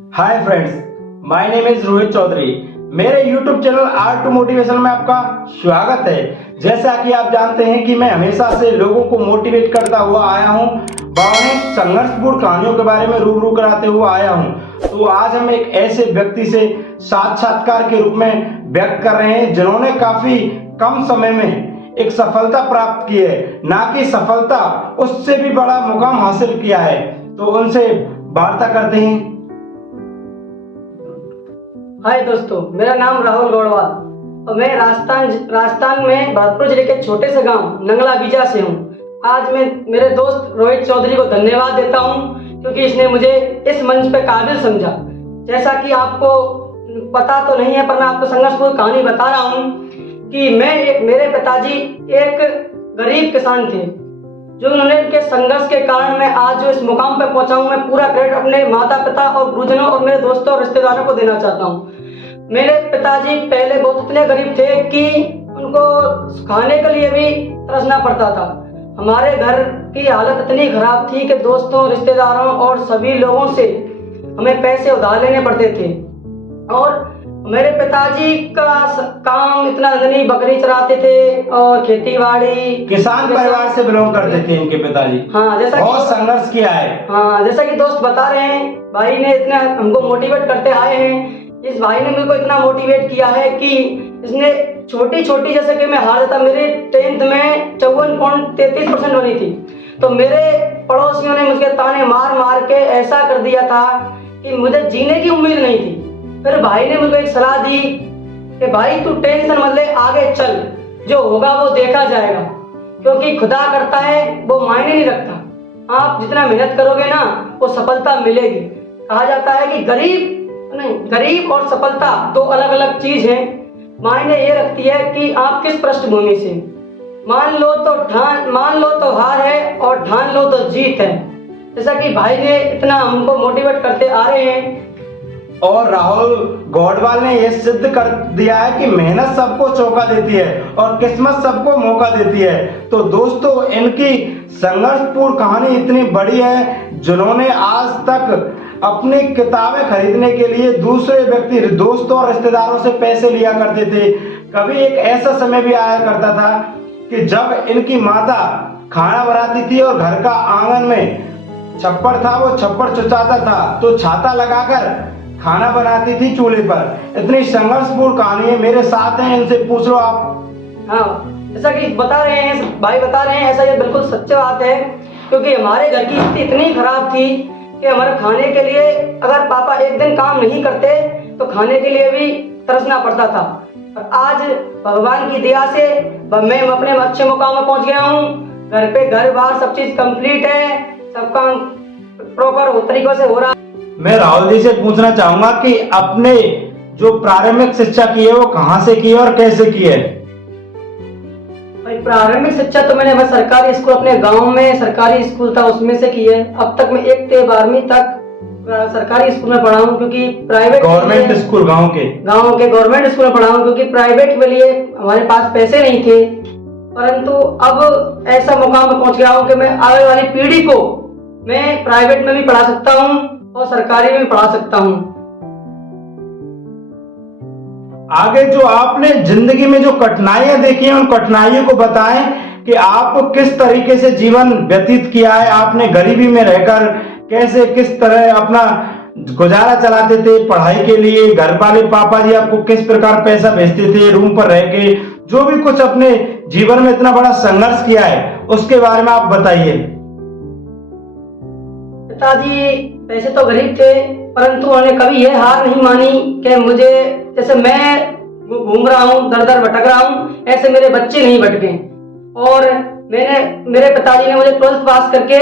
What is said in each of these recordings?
Hi friends, my name is Rohit Chaudhary. मेरे YouTube channel Art To Motivation में आपका स्वागत है। जैसा कि आप जानते हैं कि मैं हमेशा से लोगों को मोटिवेट करता हुआ आया हूं, उन्हें संघर्षपूर्ण कहानियों के बारे में रूबरू कराते हुआ आया हूं। तो आज हम एक ऐसे व्यक्ति से साक्षात्कार के रूप में व्यक्त कर रहे हैं जिन्होंने काफी कम समय में एक सफलता प्राप्त की है, ना कि सफलता उससे भी बड़ा मुकाम हासिल किया है। तो उनसे वार्ता करते हैं। हाय दोस्तों, मेरा नाम राहुल गौड़वाल और मैं राजस्थान में भरतपुर जिले के छोटे से गांव नंगला बीजा से हूं। आज मैं मेरे दोस्त रोहित चौधरी को धन्यवाद देता हूं क्योंकि इसने मुझे इस मंच पे काबिल समझा। जैसा कि आपको पता तो नहीं है पर मैं आपको संघर्षपूर्ण कहानी बता रहा हूं कि मेरे पिताजी एक गरीब किसान थे जो उनके संघर्ष के कारण मैं आज जो इस मुकाम पे पहुंचा हूं। मैं पूरा क्रेडिट अपने माता पिता और गुरुजनों और मेरे दोस्तों और रिश्तेदारों को देना चाहता हूं। मेरे पिताजी पहले बहुत इतने गरीब थे कि उनको खाने के लिए भी तरसना पड़ता था। हमारे घर की हालत इतनी खराब थी कि दोस्तों, रिश्तेदारों और सभी लोगों से हमें पैसे उधार लेने पड़ते थे। और मेरे पिताजी का काम इतना नहीं, बकरी चराते थे और खेती बाड़ी, किसान परिवार से बिलोंग करते थे इनके पिताजी। हाँ, जैसा बहुत संघर्ष किया है। हाँ, जैसा कि दोस्त बता रहे हैं, भाई ने इतना हमको मोटिवेट करते आए हैं। इस भाई ने मेरे को इतना मोटिवेट किया है कि इसने छोटी छोटी, जैसे कि मैं हाल था, मेरे 10th में 54.33% बनी थी, तो मेरे पड़ोसियों ने मुझे ताने मार मार के ऐसा कर दिया था कि मुझे जीने की उम्मीद नहीं थी। फिर भाई ने मुझे एक सलाह दी कि भाई तू टेंशन मत ले, आगे चल, जो होगा वो देखा जाएगा, क्योंकि खुदा करता है वो मायने नहीं रखता। आप जितना मेहनत करोगे ना वो सफलता मिलेगी। कहा जाता है कि गरीब और सफलता दो अलग अलग चीज हैं। मायने ये रखती है कि आप किस पृष्ठभूमि से, मान लो तो हार है और ठान लो तो जीत है। जैसा कि भाई ने इतना हमको मोटिवेट करते आ रहे हैं। और राहुल गौडवाल ने यह सिद्ध कर दिया है कि मेहनत सबको चौंका देती है और किस्मत सबको मौका देती है। तो दोस्तों, इनकी संघर्षपूर्ण कहानी इतनी बड़ी है, जिन्होंने आज तक अपनी किताबें खरीदने के लिए दूसरे व्यक्ति, दोस्तों और रिश्तेदारों से पैसे लिया करते थे। कभी एक ऐसा समय भी आया करता था कि जब इनकी माता खाना बनाती थी और घर का आंगन में छप्पर था, वो छप्पर चुचाता था तो छाता लगाकर खाना बनाती थी चूल्हे पर। इतनी संघर्षपूर्ण कहानी है। मेरे साथ हैं, इनसे पूछ लो आप। हाँ, जैसा कि बता रहे हैं भाई, बता रहे हैं, ऐसा ये बिल्कुल सच्ची बात है। क्योंकि हमारे घर की स्थिति इतनी खराब थी कि हमारे खाने के लिए अगर पापा एक दिन काम नहीं करते तो खाने के लिए भी तरसना पड़ता था। और आज भगवान की दया से मैं अपने अच्छे मुकाम में पहुंच गया हूँ। घर पे घर बार सब चीज कंप्लीट है, सब काम प्रॉपर तरीकों से हो रहा है। मैं राहुल जी से पूछना चाहूंगा कि अपने जो प्रारंभिक शिक्षा की है वो कहाँ से की है और कैसे की है? भाई, प्रारंभिक शिक्षा तो मैंने बस सरकारी स्कूल, अपने गांव में सरकारी स्कूल था उसमें से की है। अब तक मैं 1 से 12वीं तक सरकारी स्कूल में पढ़ा हूँ, क्योंकि प्राइवेट गवर्नमेंट स्कूल गांव के गवर्नमेंट स्कूल में पढ़ा हूँ, क्योंकि प्राइवेट के लिए हमारे पास पैसे नहीं थे। परंतु अब ऐसा मुकाम पर पहुंच गया हूँ कि मैं आगे वाली पीढ़ी को मैं प्राइवेट में भी पढ़ा सकता हूँ और सरकारी में भी पढ़ा सकता हूँ। आगे जो आपने जिंदगी में जो कठिनाइयां देखी हैं, उन कठिनाइयों को बताएं कि आप किस तरीके से जीवन व्यतीत किया है। आपने गरीबी में रहकर कैसे, किस तरह अपना गुजारा चलाते थे पढ़ाई के लिए। घर वाले पापा जी आपको किस प्रकार पैसा भेजते थे रूम पर रह के। जो भी कुछ अपने जीवन में इतना बड़ा संघर्ष किया है उसके बारे में आप बताइए। पिताजी पैसे तो गरीब थे, परंतु उन्होंने कभी यह हार नहीं मानी कि मुझे, जैसे मैं घूम रहा हूँ, दर दर भटक रहा हूँ, ऐसे मेरे बच्चे नहीं भटके। और मेरे पिताजी ने मुझे 12th पास करके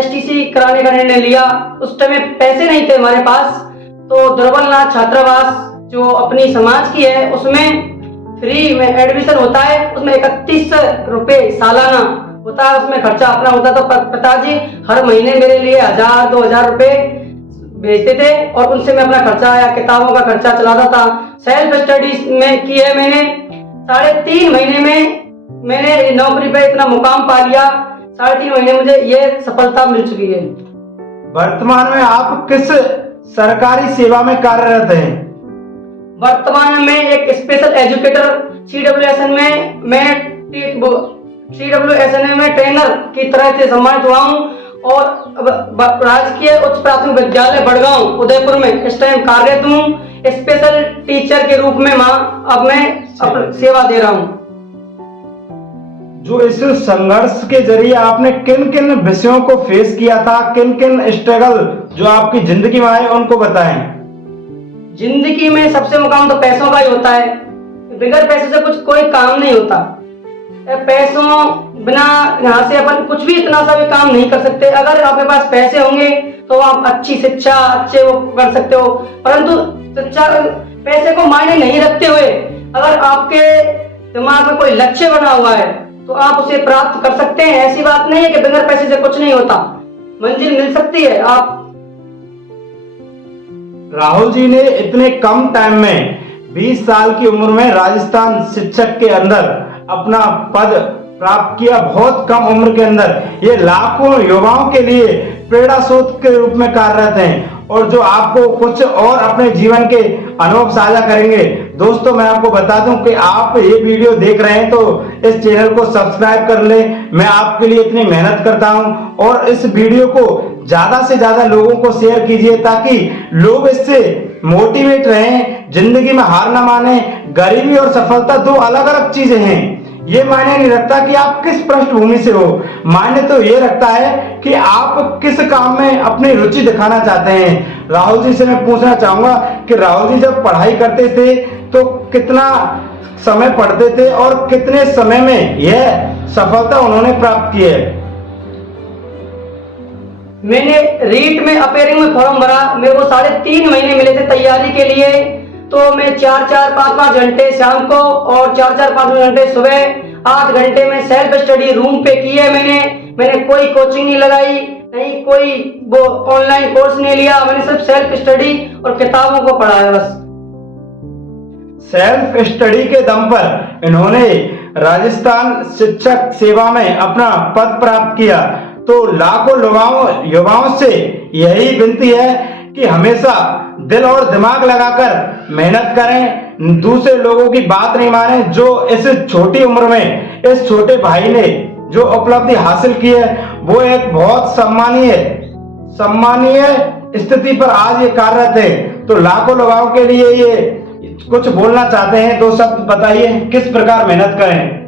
STC कराने का निर्णय लिया। उस टाइम पैसे नहीं थे हमारे पास, तो दुर्बलनाथ छात्रावास जो अपनी समाज की है उसमें फ्री में एडमिशन होता है। उसमें 31 रुपए सालाना होता है, उसमें खर्चा अपना होता। तो पिताजी हर महीने मेरे लिए 1000-2000 रुपए भेजते थे और उनसे मैं अपना खर्चा या किताबों का खर्चा चलाता था। सेल्फ स्टडी में की है मैंने। 3.5 महीने में मैंने नौकरी पे इतना मुकाम पा लिया। 3.5 महीने मुझे ये सफलता मिल चुकी है। वर्तमान में आप किस सरकारी सेवा में कार्यरत हैं। वर्तमान में एक स्पेशल एजुकेटर CWSN में ट्रेनर की तरह से सम्मानित हुआ हूँ और राजकीय उच्च प्राथमिक विद्यालय बड़गांव उदयपुर में इस टाइम कार्यरत हूँ। स्पेशल टीचर के रूप में अब मैं सेवा दे रहा हूँ। जो इस संघर्ष के जरिए आपने किन किन विषयों को फेस किया था, किन किन स्ट्रगल जो आपकी जिंदगी में आए, उनको बताएं। जिंदगी में सबसे मुकाम तो पैसों का ही होता है। बगैर पैसे से कोई काम नहीं होता। पैसों बिना यहाँ से अपन कुछ भी इतना सा भी काम नहीं कर सकते। अगर आपके पास पैसे होंगे तो आप अच्छी शिक्षा अच्छे वो कर सकते हो, परंतु शिक्षा पैसे को मायने नहीं रखते हुए अगर आपके दिमाग में कोई लक्ष्य बना हुआ है तो आप उसे प्राप्त कर सकते हैं। ऐसी बात नहीं है कि बिना पैसे से कुछ नहीं होता, मंजिल मिल सकती है। आप राहुल जी ने इतने कम टाइम में 20 साल की उम्र में राजस्थान शिक्षक के अंदर अपना पद प्राप्त किया। बहुत कम उम्र के अंदर ये लाखों युवाओं के लिए प्रेरणा स्रोत के रूप में कार्यरत हैं और जो आपको कुछ और अपने जीवन के अनुभव साझा करेंगे। दोस्तों, मैं आपको बता दूं कि आप ये वीडियो देख रहे हैं तो इस चैनल को सब्सक्राइब कर लें। मैं आपके लिए इतनी मेहनत करता हूं और इस वीडियो को ज्यादा से ज्यादा लोगों को शेयर कीजिए ताकि लोग इससे मोटिवेट रहें, जिंदगी में हार ना माने। गरीबी और सफलता दो अलग अलग चीजें हैं। ये मायने नहीं रखता कि आप किस पृष्ठभूमि से हो, मायने तो ये रखता है कि आप किस काम में अपनी रुचि दिखाना चाहते हैं। राहुल जी से मैं पूछना चाहूंगा कि राहुल जी जब पढ़ाई करते थे तो कितना समय पढ़ते थे और कितने समय में यह सफलता उन्होंने प्राप्त की है? मैंने रीट में अपेयरिंग में फॉर्म भरा। मेरे को 3.5 महीने मिले थे तैयारी के लिए। तो मैं 4-4, 5-5 घंटे शाम को और 4-4, 5 घंटे सुबह 8 घंटे में सेल्फ स्टडी रूम पे की है। मैंने कोई कोचिंग नहीं लगाई, नहीं कोई वो ऑनलाइन कोर्स नहीं लिया। मैंने सिर्फ सेल्फ स्टडी और किताबों को पढ़ा है बस। सेल्फ स्टडी के दम पर इन्होंने राजस्थान शिक्षक सेवा में अपना पद प्राप्त किया। तो लाखों युवाओं से यही विनती है कि हमेशा दिल और दिमाग लगाकर मेहनत करें, दूसरे लोगों की बात नहीं माने। जो इस छोटी उम्र में इस छोटे भाई ने जो उपलब्धि हासिल की है वो एक बहुत सम्मानीय स्थिति पर आज ये कार्यरत है। तो लाखों लोगों के लिए ये कुछ बोलना चाहते हैं, 2 शब्द बताइए, किस प्रकार मेहनत करें?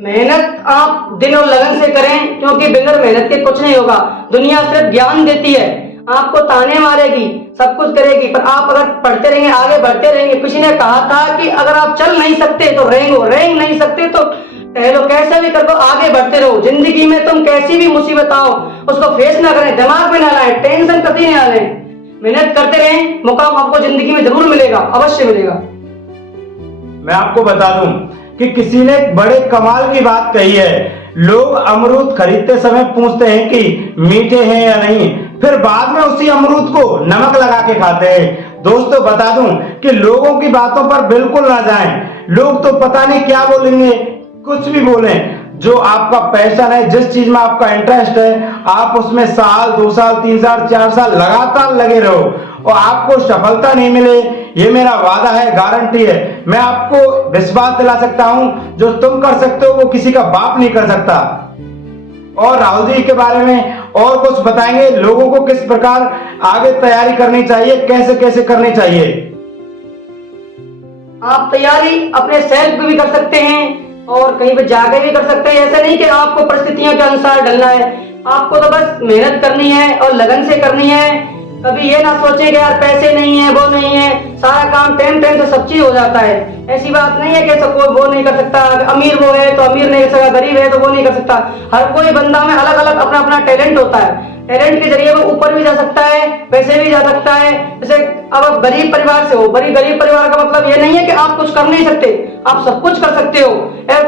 मेहनत आप दिन और लगन से करें, क्योंकि बिना मेहनत के कुछ नहीं होगा। दुनिया सिर्फ ज्ञान देती है, आपको ताने मारेगी, सब कुछ करेगी, पर आप अगर पढ़ते रहेंगे, आगे बढ़ते रहेंगे। किसी ने कहा था कि अगर आप चल नहीं सकते तो रेंग नहीं सकते तो टहलो। कैसे भी करो, आगे बढ़ते रहो। जिंदगी में तुम कैसी भी मुसीबत आओ उसको फेस ना करें, दिमाग में ना लाएं, टेंशन कभी नहीं आने। मेहनत करते रहें, मुकाम आपको जिंदगी में जरूर मिलेगा, अवश्य मिलेगा। मैं आपको बता दूं कि किसी ने बड़े कमाल की बात कही है। लोग अमरूद खरीदते समय पूछते हैं कि मीठे हैं या नहीं, फिर बाद में उसी अमरूद को नमक लगा के खाते हैं। दोस्तों, बता दूं कि लोगों की बातों पर बिल्कुल ना जाएं। लोग तो पता नहीं क्या बोलेंगे, कुछ भी बोलें। जो आपका पैशन है, जिस चीज में आपका इंटरेस्ट है, आप उसमें 1 साल, 2 साल, 3 साल, 4 साल लगातार लगे रहो और आपको सफलता नहीं मिले, ये मेरा वादा है, गारंटी है। मैं आपको विश्वास दिला सकता हूं, जो तुम कर सकते हो वो किसी का बाप नहीं कर सकता। और राहुल जी के बारे में और कुछ बताएंगे, लोगों को किस प्रकार आगे तैयारी करनी चाहिए, कैसे कैसे करनी चाहिए? आप तैयारी अपने सेल्फ भी कर सकते हैं और कहीं पर जाकर भी कर सकते हैं। ऐसा नहीं कि आपको परिस्थितियों के अनुसार ढलना है, आपको तो बस मेहनत करनी है और लगन से करनी है। कभी ये ना सोचे कि यार पैसे नहीं है, वो नहीं है, सारा काम टाइम से सब चीज हो जाता है। ऐसी बात नहीं है कि सबको वो नहीं कर सकता, अमीर वो है तो अमीर नहीं कर सकता, गरीब है तो वो नहीं कर सकता। हर कोई बंदा में अलग अलग अपना अपना टैलेंट होता है। टैलेंट के जरिए वो ऊपर भी जा सकता है, पैसे भी जा सकता है। जैसे अब आप गरीब परिवार से हो, गरीब परिवार का मतलब ये नहीं है कि आप कुछ कर नहीं सकते, आप सब कुछ कर सकते हो।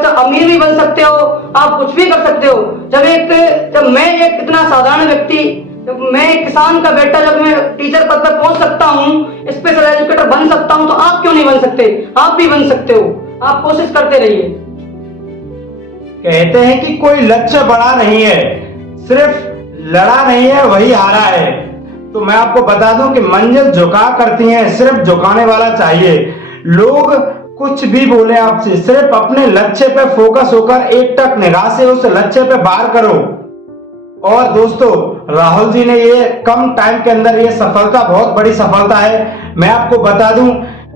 तो अमीर भी बन सकते हो, आप कुछ भी कर सकते हो। जब मैं एक इतना साधारण व्यक्ति, मैं एक किसान का बेटा, जब मैं टीचर पद पर पहुंच सकता हूँ, स्पेशल एजुकेटर बन सकता हूँ, तो आप क्यों नहीं बन सकते? आप भी बन सकते हो, आप कोशिश करते रहिए। कहते हैं कि कोई लक्ष्य बड़ा नहीं है, सिर्फ लड़ा नहीं है वही हारा है। तो मैं आपको बता दूं कि मंजिल झुका करती है, सिर्फ झुकाने वाला चाहिए। लोग कुछ भी बोले आपसे, सिर्फ अपने लक्ष्य पे फोकस होकर एकटक निगाह से उस लक्ष्य पे वार करो। और दोस्तों, राहुल जी ने ये कम टाइम के अंदर ये सफलता बहुत बड़ी सफलता है। मैं आपको बता दूं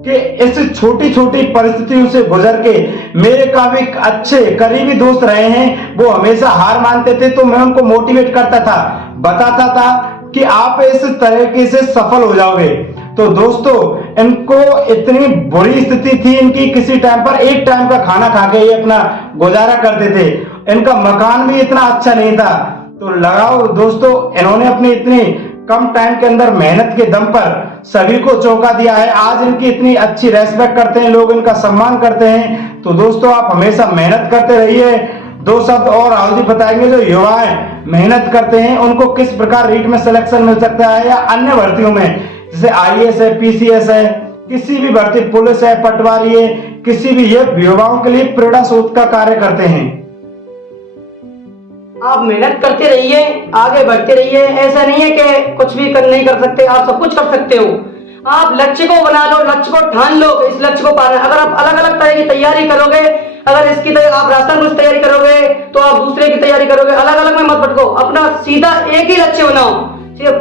कि इस छोटी छोटी परिस्थितियों से गुजर के मेरे काफी अच्छे करीबी दोस्त रहे हैं। वो हमेशा हार मानते थे तो मैं उनको मोटिवेट करता था, बताता था कि आप इस तरीके से सफल हो जाओगे। तो दोस्तों, इनको इतनी बुरी स्थिति थी इनकी, किसी टाइम पर एक टाइम का खाना खा के ये अपना गुजारा करते थे। इनका मकान भी इतना अच्छा नहीं था। तो लगाओ दोस्तों, इन्होंने अपनी इतनी कम टाइम के अंदर मेहनत के दम पर सभी को चौंका दिया है। आज इनकी इतनी अच्छी रेस्पेक्ट करते हैं लोग, इनका सम्मान करते हैं। तो दोस्तों, आप हमेशा मेहनत करते रहिए। दो शब्द और राहुल जी बताएंगे, जो युवाएं मेहनत करते हैं उनको किस प्रकार रीट में सिलेक्शन मिल सकता है या अन्य भर्तियों में, जैसे आईएएस है, पीसीएस है, किसी भी भर्ती, पुलिस है, पटवारी है, किसी भी, ये युवाओं के लिए प्रेरणा स्रोत का कार्य करते हैं। आप मेहनत करते रहिए, आगे बढ़ते रहिए। ऐसा नहीं है कि कुछ भी नहीं कर सकते, आप सब कुछ कर सकते हो। आप लक्ष्य को बना लो, लक्ष्य को ठान लो, इस लक्ष्य को पाना। अगर आप अलग अलग तरह की तैयारी करोगे, अगर इसकी आप रास्ता कुछ तैयारी करोगे तो आप दूसरे की तैयारी करोगे, अलग अलग में मत भटको। अपना सीधा एक ही लक्ष्य बनाओ,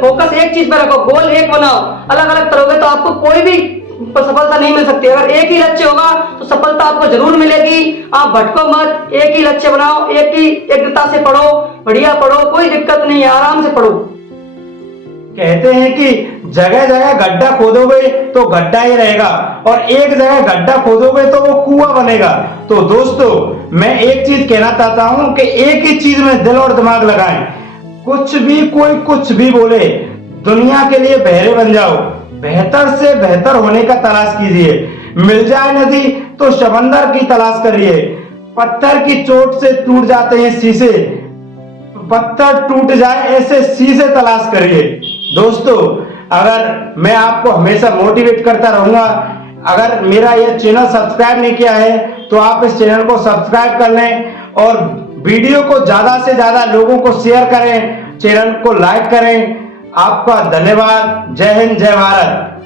फोकस एक चीज पर रखो, गोल एक बनाओ। अलग अलग करोगे तो आपको कोई भी सफलता नहीं मिल सकती। अगर एक ही लक्ष्य होगा तो सफलता आपको जरूर मिलेगी। आप भटको मत, एक ही लक्ष्य बनाओ, एक ही एकता से पढ़ो, बढ़िया पढ़ो, कोई दिक्कत नहीं है, आराम से पढ़ो। कहते हैं कि जगह जगह गड्ढा खोदोगे तो गड्ढा ही रहेगा, और एक जगह गड्ढा खोदोगे तो वो कुआं बनेगा। तो दोस्तों, मैं एक चीज कहना चाहता हूं कि एक ही चीज में दिल और दिमाग लगाएं। कुछ भी, कोई कुछ भी बोले, दुनिया के लिए बहरे बन जाओ, बेहतर से बेहतर होने का तलाश कीजिए। मिल जाए नदी तो समंदर की तलाश करिए। पत्थर की चोट से टूट जाते हैं शीशे, पत्थर टूट जाए ऐसे शीशे तलाश करिए। दोस्तों, अगर मैं आपको हमेशा मोटिवेट करता रहूंगा। अगर मेरा यह चैनल सब्सक्राइब नहीं किया है तो आप इस चैनल को सब्सक्राइब कर लें और वीडियो को ज्यादा से ज्यादा लोगों को शेयर करें, चैनल को लाइक करें। आपका धन्यवाद। जय हिंद, जय भारत।